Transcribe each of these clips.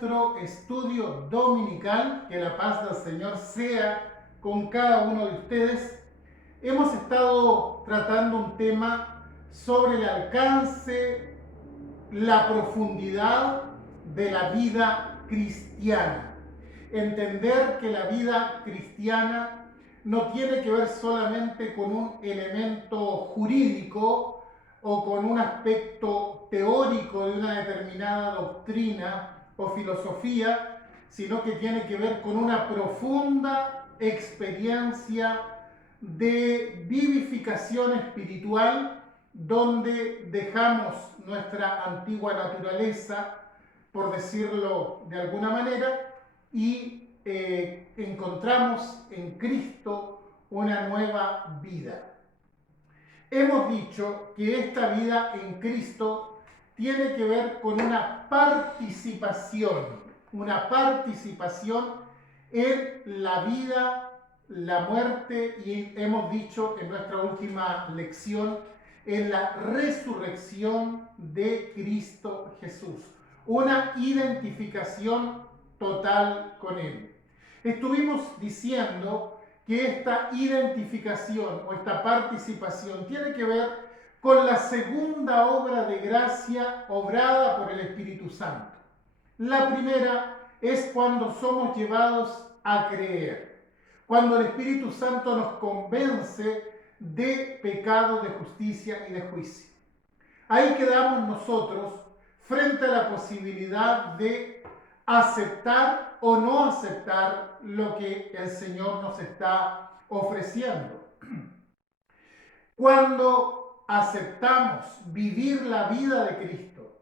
nuestro estudio dominical. Que la paz del Señor sea con cada uno de ustedes. Hemos estado tratando un tema sobre el alcance, la profundidad de la vida cristiana. Entender que la vida cristiana no tiene que ver solamente con un elemento jurídico o con un aspecto teórico de una determinada doctrina o filosofía, sino que tiene que ver con una profunda experiencia de vivificación espiritual, donde dejamos nuestra antigua naturaleza, por decirlo de alguna manera, y encontramos en Cristo una nueva vida. Hemos dicho que esta vida en Cristo tiene que ver con una participación en la vida, la muerte y hemos dicho en nuestra última lección, en la resurrección de Cristo Jesús. Una identificación total con Él. Estuvimos diciendo que esta identificación o esta participación tiene que ver con la segunda obra de gracia obrada por el Espíritu Santo. La primera es cuando somos llevados a creer, cuando el Espíritu Santo nos convence de pecado, de justicia y de juicio. Ahí quedamos nosotros frente a la posibilidad de aceptar o no aceptar lo que el Señor nos está ofreciendo. Cuando aceptamos vivir la vida de Cristo,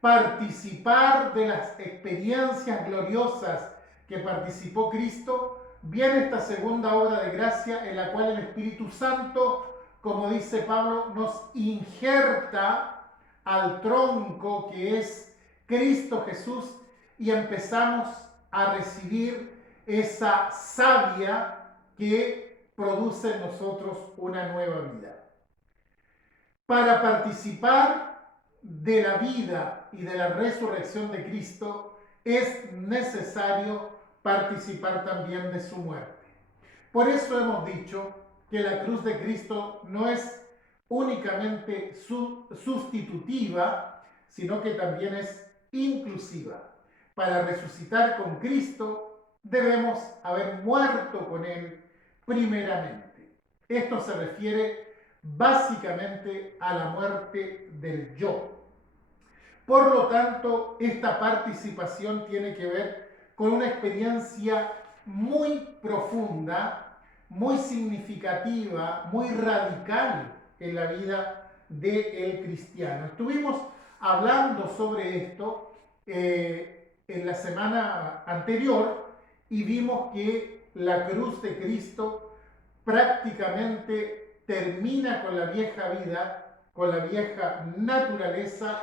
participar de las experiencias gloriosas que participó Cristo, viene esta segunda obra de gracia en la cual el Espíritu Santo, como dice Pablo, nos injerta al tronco que es Cristo Jesús y empezamos a recibir esa savia que produce en nosotros una nueva vida. Para participar de la vida y de la resurrección de Cristo es necesario participar también de su muerte. Por eso hemos dicho que la cruz de Cristo no es únicamente sustitutiva, sino que también es inclusiva. Para resucitar con Cristo debemos haber muerto con Él primeramente. Esto se refiere básicamente a la muerte del yo. Por lo tanto, esta participación tiene que ver con una experiencia muy profunda, muy significativa, muy radical en la vida del cristiano. Estuvimos hablando sobre esto en la semana anterior y vimos que la cruz de Cristo prácticamente termina con la vieja vida, con la vieja naturaleza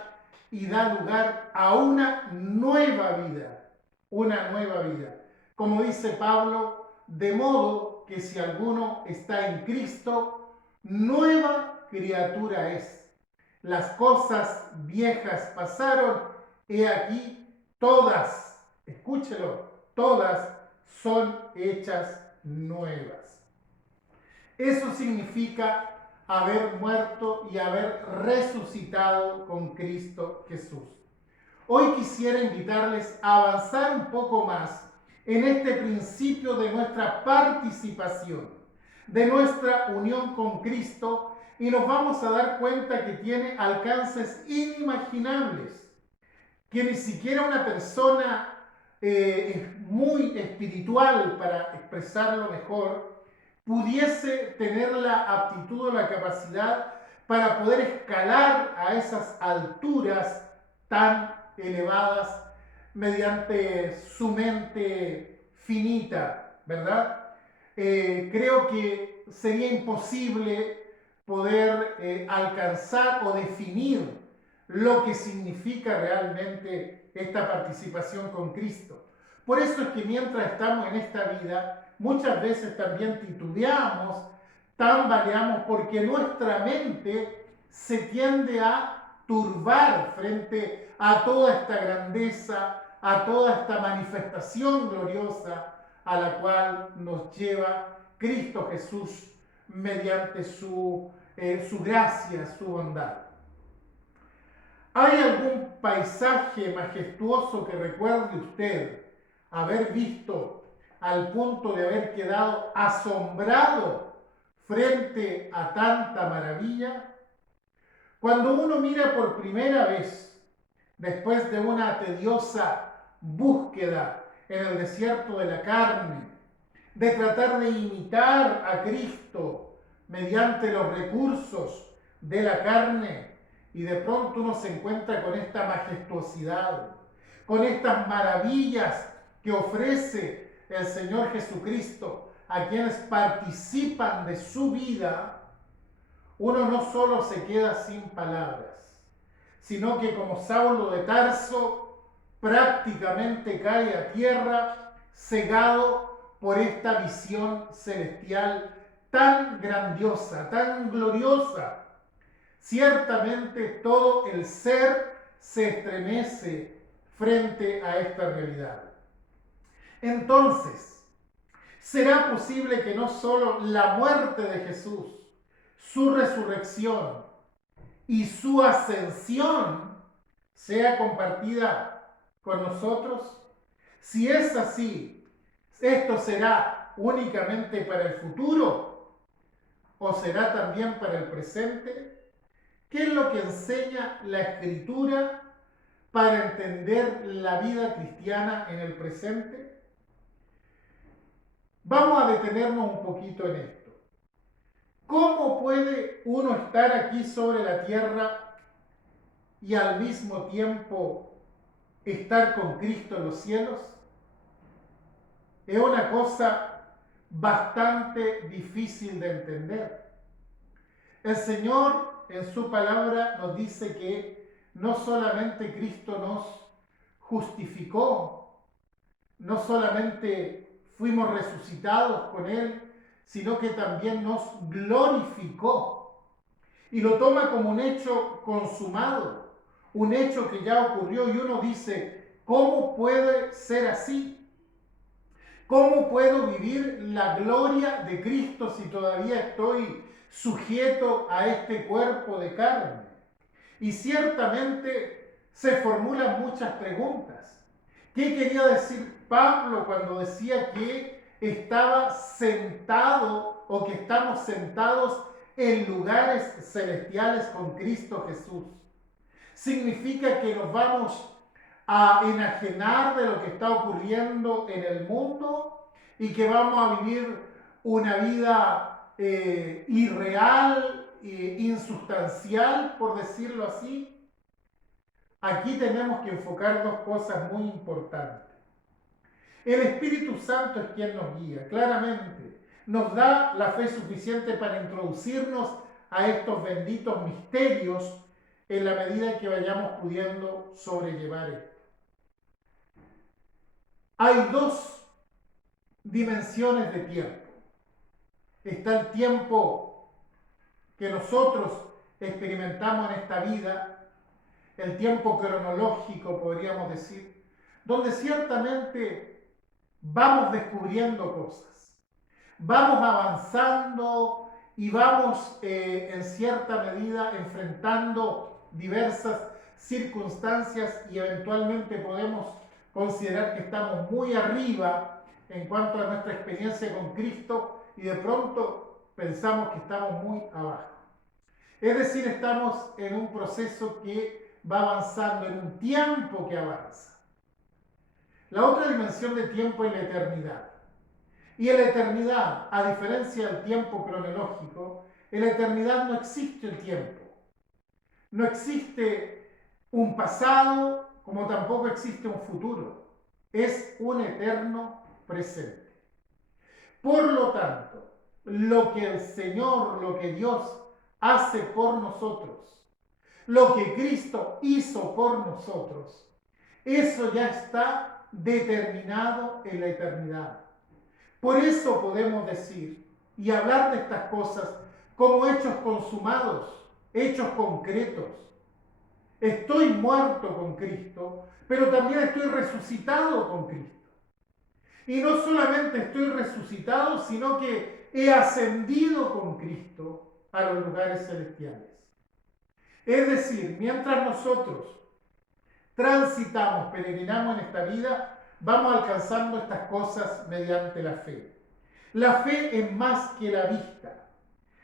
y da lugar a una nueva vida, una nueva vida. Como dice Pablo, de modo que si alguno está en Cristo, nueva criatura es. Las cosas viejas pasaron, he aquí todas, escúchelo, todas son hechas nuevas. Eso significa haber muerto y haber resucitado con Cristo Jesús. Hoy quisiera invitarles a avanzar un poco más en este principio de nuestra participación, de nuestra unión con Cristo, y nos vamos a dar cuenta que tiene alcances inimaginables, que ni siquiera una persona muy espiritual, para expresarlo mejor, pudiese tener la aptitud o la capacidad para poder escalar a esas alturas tan elevadas mediante su mente finita, ¿verdad? Creo que sería imposible poder alcanzar o definir lo que significa realmente esta participación con Cristo. Por eso es que mientras estamos en esta vida, muchas veces también titubeamos, tambaleamos, porque nuestra mente se tiende a turbar frente a toda esta grandeza, a toda esta manifestación gloriosa a la cual nos lleva Cristo Jesús mediante su gracia, su bondad. ¿Hay algún paisaje majestuoso que recuerde usted haber visto al punto de haber quedado asombrado frente a tanta maravilla? Cuando uno mira por primera vez, después de una tediosa búsqueda en el desierto de la carne, de tratar de imitar a Cristo mediante los recursos de la carne, y de pronto uno se encuentra con esta majestuosidad, con estas maravillas que ofrece el Señor Jesucristo a quienes participan de su vida, uno no solo se queda sin palabras, sino que como Saulo de Tarso prácticamente cae a tierra cegado por esta visión celestial tan grandiosa, tan gloriosa. Ciertamente todo el ser se estremece frente a esta realidad. Entonces, ¿será posible que no solo la muerte de Jesús, su resurrección y su ascensión sea compartida con nosotros? Si es así, ¿esto será únicamente para el futuro o será también para el presente? ¿Qué es lo que enseña la Escritura para entender la vida cristiana en el presente? Vamos a detenernos un poquito en esto. ¿Cómo puede uno estar aquí sobre la tierra y al mismo tiempo estar con Cristo en los cielos? Es una cosa bastante difícil de entender. El Señor en su palabra nos dice que no solamente Cristo nos justificó, no solamente fuimos resucitados con Él, sino que también nos glorificó. Y lo toma como un hecho consumado, un hecho que ya ocurrió, y uno dice, ¿cómo puede ser así? ¿Cómo puedo vivir la gloria de Cristo si todavía estoy sujeto a este cuerpo de carne? Y ciertamente se formulan muchas preguntas. ¿Qué quería decir Pablo cuando decía que estaba sentado o que estamos sentados en lugares celestiales con Cristo Jesús? Significa que nos vamos a enajenar de lo que está ocurriendo en el mundo y que vamos a vivir una vida irreal, insustancial, por decirlo así. Aquí tenemos que enfocar dos cosas muy importantes. El Espíritu Santo es quien nos guía, claramente. Nos da la fe suficiente para introducirnos a estos benditos misterios en la medida que vayamos pudiendo sobrellevar esto. Hay dos dimensiones de tiempo. Está el tiempo que nosotros experimentamos en esta vida, el tiempo cronológico, podríamos decir, donde ciertamente vamos descubriendo cosas, vamos avanzando y vamos en cierta medida enfrentando diversas circunstancias y eventualmente podemos considerar que estamos muy arriba en cuanto a nuestra experiencia con Cristo y de pronto pensamos que estamos muy abajo. Es decir, estamos en un proceso que va avanzando, en un tiempo que avanza. La otra dimensión de tiempo es la eternidad. Y en la eternidad, a diferencia del tiempo cronológico, en la eternidad no existe el tiempo. No existe un pasado, como tampoco existe un futuro. Es un eterno presente. Por lo tanto, lo que el Señor, lo que Dios hace por nosotros, lo que Cristo hizo por nosotros, eso ya está determinado en la eternidad. Por eso podemos decir y hablar de estas cosas como hechos consumados, hechos concretos. estoy muerto con Cristo, pero también estoy resucitado con Cristo. Y no solamente estoy resucitado, sino que he ascendido con Cristo a los lugares celestiales. Es decir, mientras nosotros transitamos, peregrinamos en esta vida, vamos alcanzando estas cosas mediante la fe. La fe es más que la vista.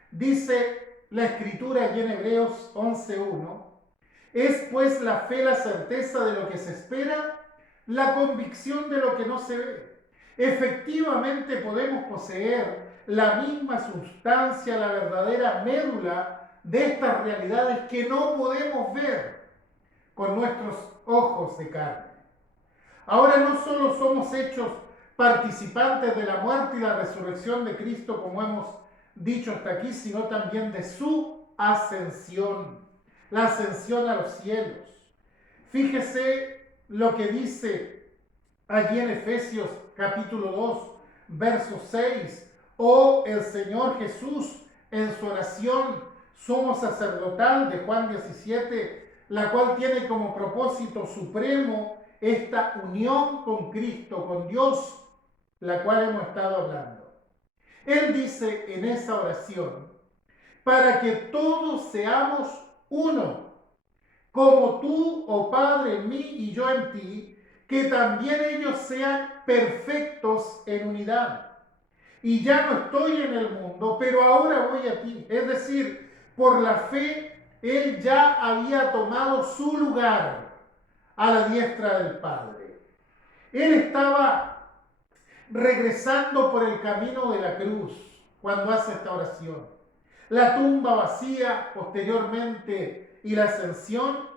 Dice la Escritura allí en Hebreos 11:1, es pues la fe la certeza de lo que se espera, la convicción de lo que no se ve. Efectivamente podemos poseer la misma sustancia, la verdadera médula de estas realidades que no podemos ver con nuestros ojos de carne. Ahora no solo somos hechos participantes de la muerte y la resurrección de Cristo, como hemos dicho hasta aquí, sino también de su ascensión, la ascensión a los cielos. Fíjese lo que dice allí en Efesios capítulo 2, verso 6. Oh, el Señor Jesús en su oración sumo sacerdotal de Juan 17, la cual tiene como propósito supremo esta unión con Cristo, con Dios, la cual hemos estado hablando. Él dice en esa oración, para que todos seamos uno, como tú, oh Padre, en mí y yo en ti, que también ellos sean perfectos en unidad. Y ya no estoy en el mundo, pero ahora voy a ti. Es decir, por la fe, Él ya había tomado su lugar a la diestra del Padre. Él estaba regresando por el camino de la cruz cuando hace esta oración. La tumba vacía posteriormente y la ascensión,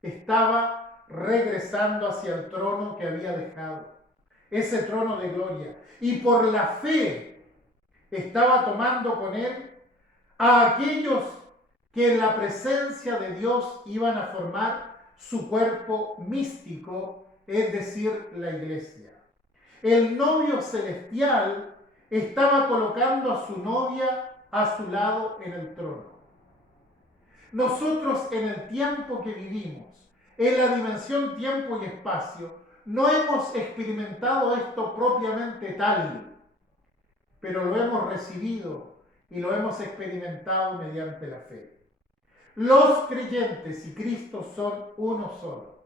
estaba regresando hacia el trono que había dejado, ese trono de gloria. Y por la fe estaba tomando con él a aquellos que en la presencia de Dios iban a formar su cuerpo místico, es decir, la iglesia. El novio celestial estaba colocando a su novia a su lado en el trono. Nosotros en el tiempo que vivimos, en la dimensión tiempo y espacio, no hemos experimentado esto propiamente tal, pero lo hemos recibido y lo hemos experimentado mediante la fe. Los creyentes y Cristo son uno solo.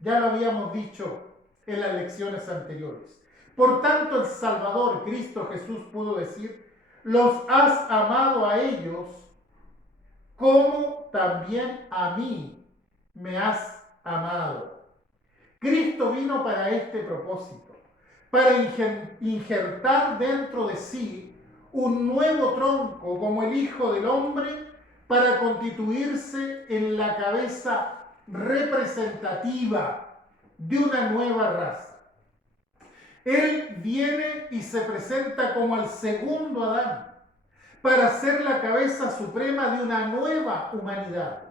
Ya lo habíamos dicho en las lecciones anteriores. Por tanto, el Salvador, Cristo Jesús, pudo decir, los has amado a ellos como también a mí me has amado. Cristo vino para este propósito, para injertar dentro de sí un nuevo tronco como el Hijo del Hombre, para constituirse en la cabeza representativa de una nueva raza. Él viene y se presenta como el segundo Adán, para ser la cabeza suprema de una nueva humanidad.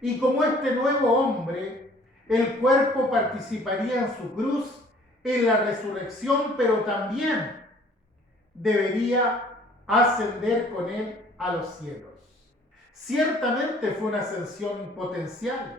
Y como este nuevo hombre, el cuerpo participaría en su cruz, en la resurrección, pero también debería ascender con él a los cielos. Ciertamente fue una ascensión potencial,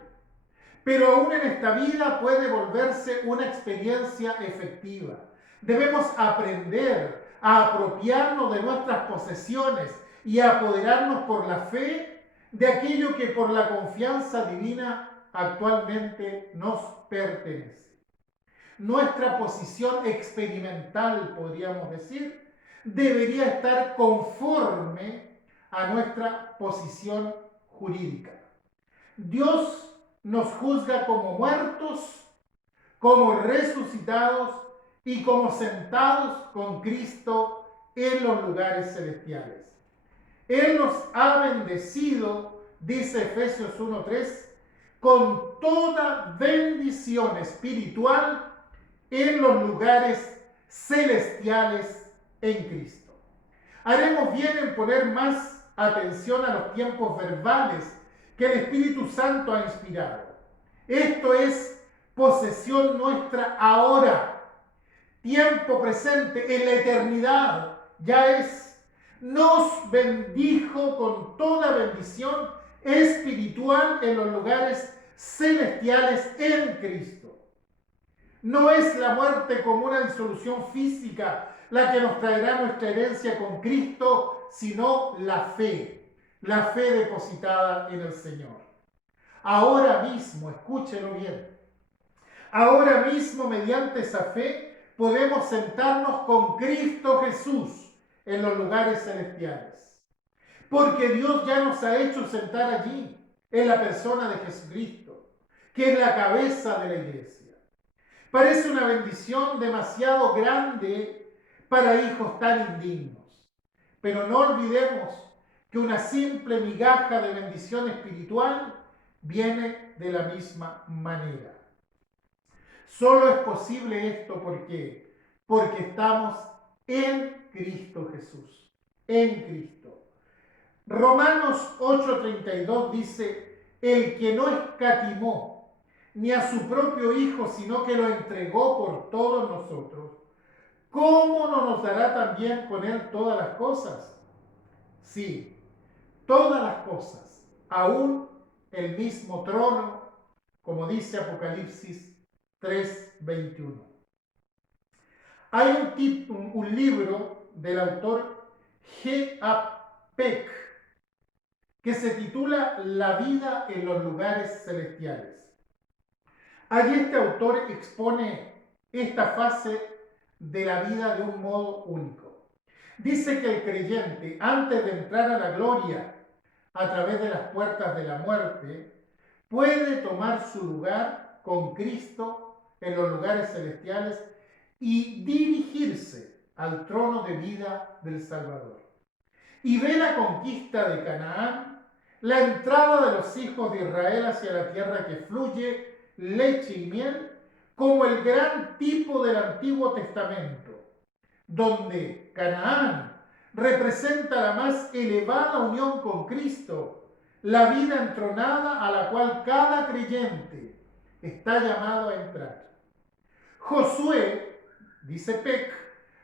pero aún en esta vida puede volverse una experiencia efectiva. Debemos aprender a apropiarnos de nuestras posesiones y a apoderarnos por la fe de aquello que por la confianza divina actualmente nos pertenece. Nuestra posición experimental, podríamos decir, debería estar conforme a nuestra posición jurídica. Dios nos juzga como muertos, como resucitados y como sentados con Cristo en los lugares celestiales. Él nos ha bendecido, dice Efesios 1:3, con toda bendición espiritual en los lugares celestiales en Cristo. Haremos bien en poner más atención a los tiempos verbales que el Espíritu Santo ha inspirado. Esto es posesión nuestra ahora, tiempo presente, en la eternidad ya es. Nos bendijo con toda bendición espiritual en los lugares celestiales en Cristo. No es la muerte como una disolución física la que nos traerá nuestra herencia con Cristo, sino la fe depositada en el Señor. Ahora mismo, escúchelo bien, ahora mismo mediante esa fe podemos sentarnos con Cristo Jesús en los lugares celestiales. Porque Dios ya nos ha hecho sentar allí, en la persona de Jesucristo, que es la cabeza de la iglesia. Parece una bendición demasiado grande para hijos tan indignos. Pero no olvidemos que una simple migaja de bendición espiritual viene de la misma manera. Solo es posible esto porque estamos en Cristo Jesús, en Cristo. Romanos 8:32 dice, el que no escatimó ni a su propio Hijo, sino que lo entregó por todos nosotros, ¿cómo no nos dará también con él todas las cosas? Sí, todas las cosas, aún el mismo trono, como dice Apocalipsis 3:21. Hay un libro del autor G. A. Peck que se titula La vida en los lugares celestiales. Allí este autor expone esta fase de la vida de un modo único. Dice que el creyente, antes de entrar a la gloria a través de las puertas de la muerte, puede tomar su lugar con Cristo en los lugares celestiales y dirigirse al trono de vida del Salvador. Y ve la conquista de Canaán, la entrada de los hijos de Israel hacia la tierra que fluye leche y miel, como el gran tipo del Antiguo Testamento, donde Canaán representa la más elevada unión con Cristo, la vida entronada a la cual cada creyente está llamado a entrar. Josué, dice Peck,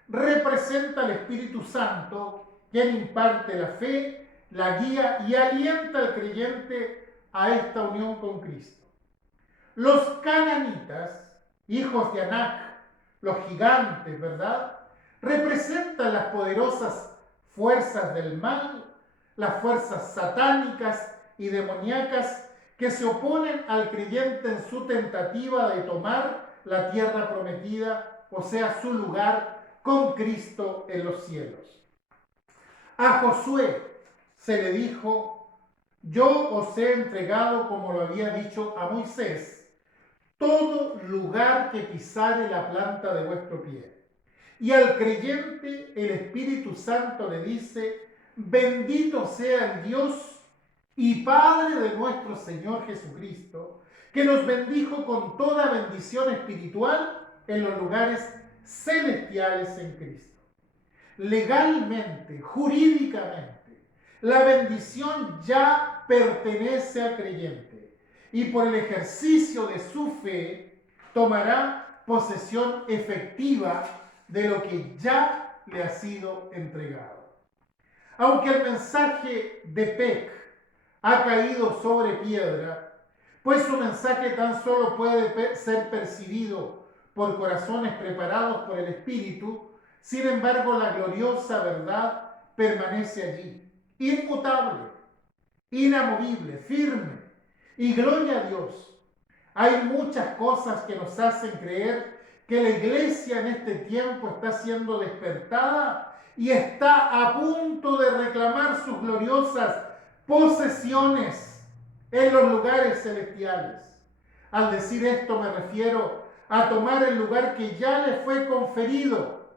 representa al Espíritu Santo, quien imparte la fe, la guía y alienta al creyente a esta unión con Cristo. Los cananitas, hijos de Anac, los gigantes, ¿verdad?, representan las poderosas fuerzas del mal, las fuerzas satánicas y demoníacas que se oponen al creyente en su tentativa de tomar la tierra prometida, o sea, su lugar con Cristo en los cielos. A Josué se le dijo, yo os he entregado, como lo había dicho a Moisés, todo lugar que pisare la planta de vuestro pie. Y al creyente el Espíritu Santo le dice, bendito sea el Dios y Padre de nuestro Señor Jesucristo, que nos bendijo con toda bendición espiritual en los lugares celestiales en Cristo. Legalmente, jurídicamente, la bendición ya pertenece al creyente y por el ejercicio de su fe tomará posesión efectiva de lo que ya le ha sido entregado. Aunque el mensaje de Peck ha caído sobre piedra, pues su mensaje tan solo puede ser percibido por corazones preparados por el Espíritu, sin embargo la gloriosa verdad permanece allí, inmutable, inamovible, firme, y gloria a Dios. Hay muchas cosas que nos hacen creer que la iglesia en este tiempo está siendo despertada y está a punto de reclamar sus gloriosas posesiones en los lugares celestiales. Al decir esto me refiero a tomar el lugar que ya le fue conferido,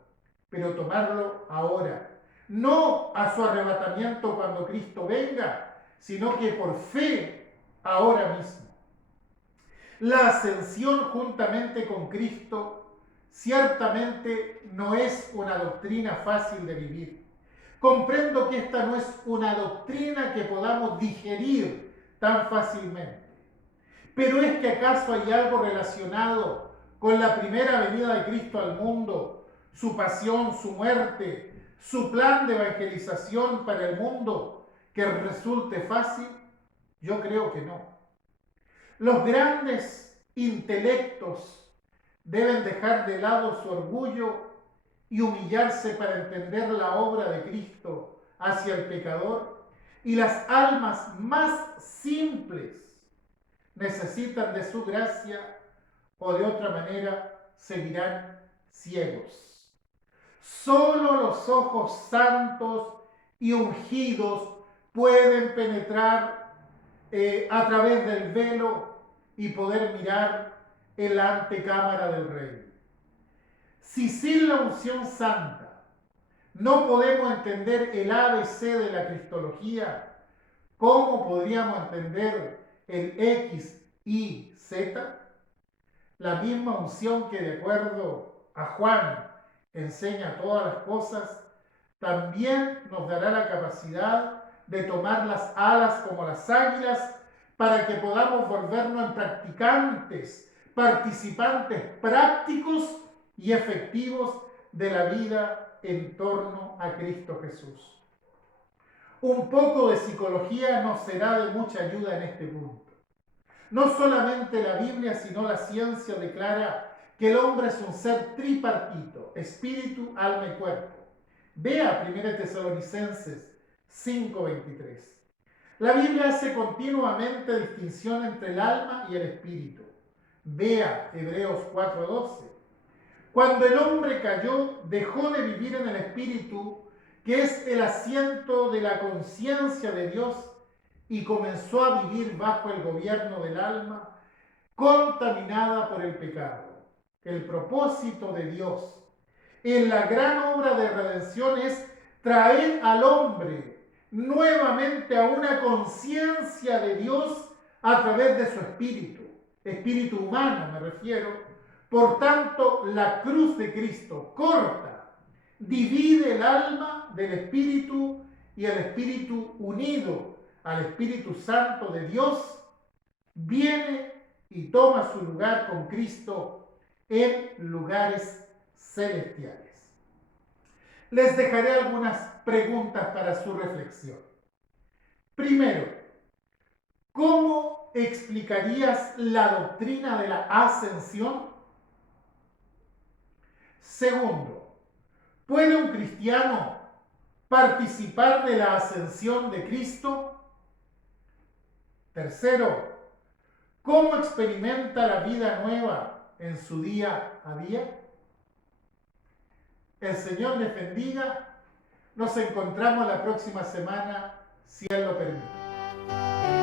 pero tomarlo ahora, no a su arrebatamiento cuando Cristo venga, sino que por fe ahora mismo. La ascensión juntamente con Cristo ciertamente no es una doctrina fácil de vivir. Comprendo que esta no es una doctrina que podamos digerir tan fácilmente. Pero ¿es que acaso hay algo relacionado con la primera venida de Cristo al mundo, su pasión, su muerte, su plan de evangelización para el mundo que resulte fácil? Yo creo que no. Los grandes intelectos deben dejar de lado su orgullo y humillarse para entender la obra de Cristo hacia el pecador. Y las almas más simples necesitan de su gracia o de otra manera seguirán ciegos. Solo los ojos santos y ungidos pueden penetrar a través del velo y poder mirar en la antecámara del Rey. Si sin la unción santa no podemos entender el ABC de la cristología, ¿cómo podríamos entender el X, Y, Z? La misma unción que de acuerdo a Juan enseña todas las cosas, también nos dará la capacidad de tomar las alas como las águilas para que podamos volvernos en practicantes, participantes prácticos y efectivos de la vida en torno a Cristo Jesús. Un poco de psicología nos será de mucha ayuda en este punto. No solamente la Biblia, sino la ciencia declara que el hombre es un ser tripartito, espíritu, alma y cuerpo. Vea 1 Tesalonicenses 5:23. La Biblia hace continuamente distinción entre el alma y el espíritu. Vea Hebreos 4:12. Cuando el hombre cayó, dejó de vivir en el espíritu, que es el asiento de la conciencia de Dios, y comenzó a vivir bajo el gobierno del alma, contaminada por el pecado. El propósito de Dios en la gran obra de redención es traer al hombre nuevamente a una conciencia de Dios a través de su espíritu, espíritu humano me refiero. Por tanto, la cruz de Cristo corta, divide el alma del espíritu, y el espíritu unido al Espíritu Santo de Dios viene y toma su lugar con Cristo en lugares celestiales. Les dejaré algunas preguntas para su reflexión. Primero, ¿cómo explicarías la doctrina de la ascensión? Segundo, ¿puede un cristiano participar de la ascensión de Cristo? Tercero, ¿cómo experimenta la vida nueva en su día a día? El Señor les bendiga. Nos encontramos la próxima semana, si Él lo permite.